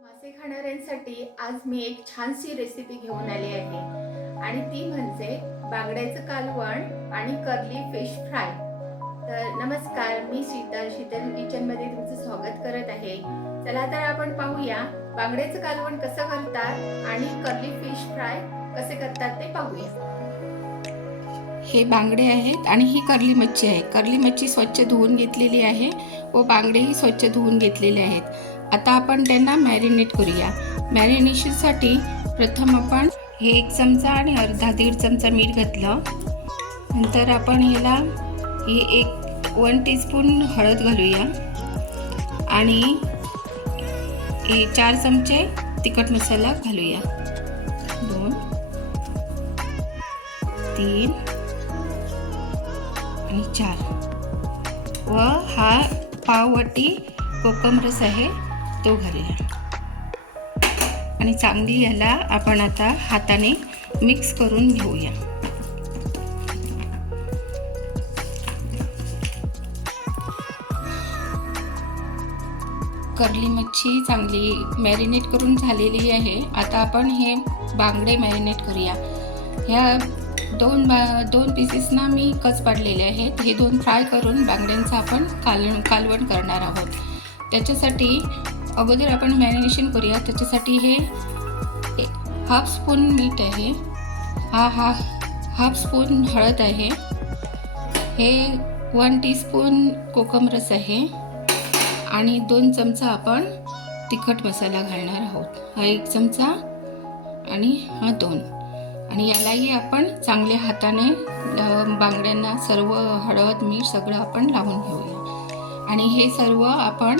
मासे खाणाऱ्यांसाठी आज मी एक छानशी रेसिपी घेऊन आली आहे. आणि ती म्हणजे बांगड्याचं कालवण आणि कर्ली फिश फ्राय तर नमस्कार मी शीतल. शीतल किचनमध्ये तुमचं स्वागत करत आहे. चला तर आपण पाहूया बांगड्याचं कालवण कसं करतात आणि कर्ली फिश फ्राय कसे करतात ते पाहूया. हे बांगडे आहेत आणि ही कर्ली मच्छी आहे. कर्ली मच्छी स्वच्छ धुवून घेतलेली आहे व बांगडेही स्वच्छ धुवून घेतलेले आहेत. आता आपण त्यांना मॅरिनेट करूया. मॅरिनेशनसाठी प्रथम आपण हे एक चमचा आणि अर्धा दीड चमचा मीठ घातलं. नंतर आपण ह्याला हे एक वन टीस्पून हळद घालूया. आणि हे चार चमचे तिखट मसाला घालूया. दोन तीन आणि चार. व हा पाववाटी कोकम रस आहे. तो घालूया आणि चांगली याला आपण आता हाताने मिक्स करून घेऊया. कर्ली मच्छी चांगली मॅरिनेट करून झालेली आहे. आता आपण हे बांगडे मॅरिनेट करूया. ह्या दोन बा दोन पीसेसना मी कच पाडलेले आहेत. हे दोन फ्राय करून बांगड्यांचं आपण काल कालवण करणार आहोत. त्याच्यासाठी अगोदर आपण मॅरिनेशन करूया. त्याच्यासाठी हे हाफ स्पून मीठ आहे. हा हा हाफ स्पून हळद आहे. हे वन टीस्पून कोकम रस आहे. आणि दोन चमचा आपण तिखट मसाला घालणार आहोत. हा एक चमचा आणि हा दोन. आणि यालाही आपण चांगल्या हाताने बांगड्यांना सर्व हळद मीठ सगळं आपण लावून घेऊया. आणि हे सर्व आपण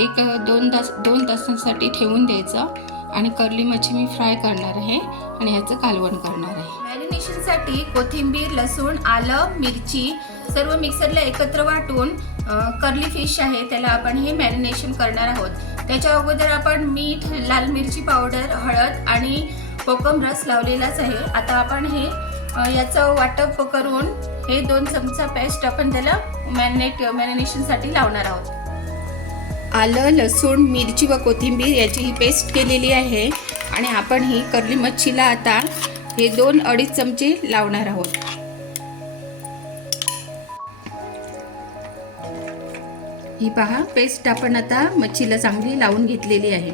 एक दोन तास दोन तासांसाठी ठेवून द्यायचं आणि कर्ली मच्छी मी फ्राय करणार आहे आणि ह्याचं कालवण करणार आहे. मॅरिनेशनसाठी कोथिंबीर लसूण आलं मिरची सर्व मिक्सरला एकत्र वाटून कर्ली फिश आहे त्याला आपण हे मॅरिनेशन करणार आहोत. त्याच्या अगोदर आपण मीठ लाल मिरची पावडर हळद आणि कोकम रस लावलेलाच आहे. आता आपण हे याचं वाटप करून हे दोन चमचा पेस्ट आपण त्याला मॅरिनेट मॅरिनेशनसाठी लावणार आहोत. आलं लसूण मिरची व कोथिंबीर याची ही पेस्ट केलेली आहे. आणि आपण ही कर्ली मच्छीला आता हे दोन अडीच चमचे लावणार आहोत. ही पहा पेस्ट आपण आता मच्छीला चांगली लावून घेतलेली आहे.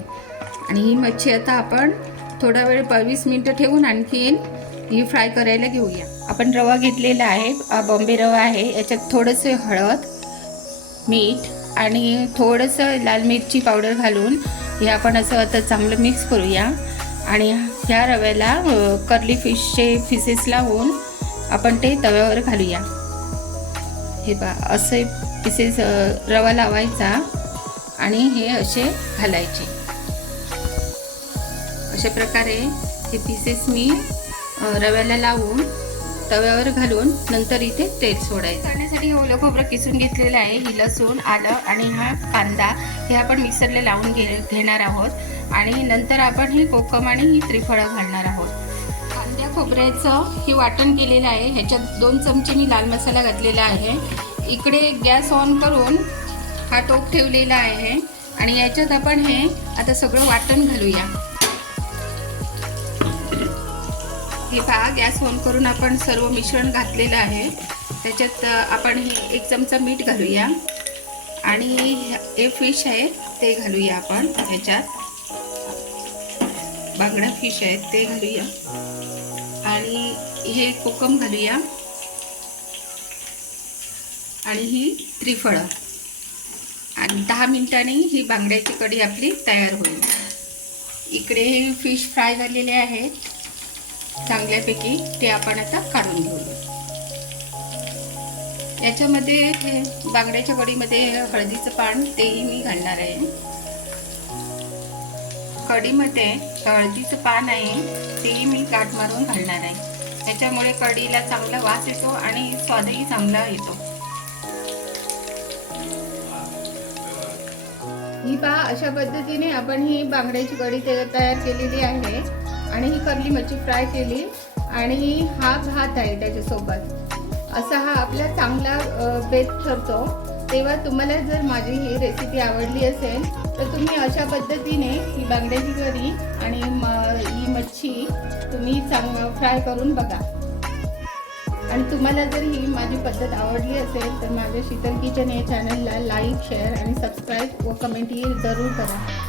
आणि ही मच्छी आता आपण थोडा वेळ वीस मिनटं ठेवून आणखीन ही फ्राय करायला घेऊया. आपण रवा घेतलेला आहे बॉम्बे रवा आहे याच्यात थोडंसं हळद मीठ आणि थोडंसं लाल मिरची पावडर घालून हे आपण असं आता चांगलं मिक्स करूया. आणि ह्या रव्याला कर्ली फिशचे फिसेस लावून आपण ते तव्यावर घालूया. हे बा असे पिसेस रवा लावायचा आणि हे असे घालायचे. अशा प्रकारे हे पीसेस मी रव्याला लावून तव्यावर घालून नंतर इथे तेल सोडायचं. करण्यासाठी हे ओलं खोबरं किसून घेतलेलं आहे. ही लसूण आलं आणि हा कांदा हे आपण मिक्सरला लावून घे घेणार आहोत. आणि नंतर आपण ही कोकम आणि ही त्रिफळं घालणार आहोत. कांद्या खोबऱ्याचं हे वाटण केलेलं आहे. ह्याच्यात दोन चमचे मी लाल मसाला घातलेला आहे. इकडे गॅस ऑन करून हा टोप ठेवलेला आहे. आणि याच्यात आपण हे आता सगळं वाटण घालूया. हे पहा गॅस ऑन करून आपण सर्व मिश्रण घातलेलं आहे. त्याच्यात आपण हे एक चमचा मीठ घालूया. आणि हे फिश आहे ते घालूया आपण ह्याच्यात. बांगडा फिश आहेत ते घालूया. आणि हे कोकम घालूया. आणि ही त्रिफळं. आणि दहा मिनिटांनी ही बांगड्याची कढी आपली तयार होईल. इकडे हे फिश फ्राय झालेले आहेत. चांगल्यापैकी ते आपण आता काढून घेऊया याच्यामध्ये हे बांगड्याच्या कढीमध्ये हळदीचं पान तेही मी घालणार आहे. कढीमध्ये हळदीचं पान आहे तेही मी काट मारून घालणार आहे. त्याच्यामुळे कढीला चांगला वास येतो आणि स्वादही चांगला येतो. ही पहा अशा पद्धतीने आपण ही बांगड्याची कढी तयार केलेली आहे. आणि ही कर्ली मच्छी फ्राय केली आणि हा भात आहे त्याच्यासोबत. असा हा आपला चांगला बेत ठरतो. तेव्हा तुम्हाला जर माझी ही रेसिपी आवडली असेल तर तुम्ही अशा पद्धतीने ही बांगड्याची करी आणि म ही मच्छी तुम्ही चांग फ्राय करून बघा. आणि तुम्हाला जर ही माझी पद्धत आवडली असेल तर माझ्या शीतल किचन या चॅनलला लाईक शेअर आणि सबस्क्राईब व कमेंटही जरूर करा.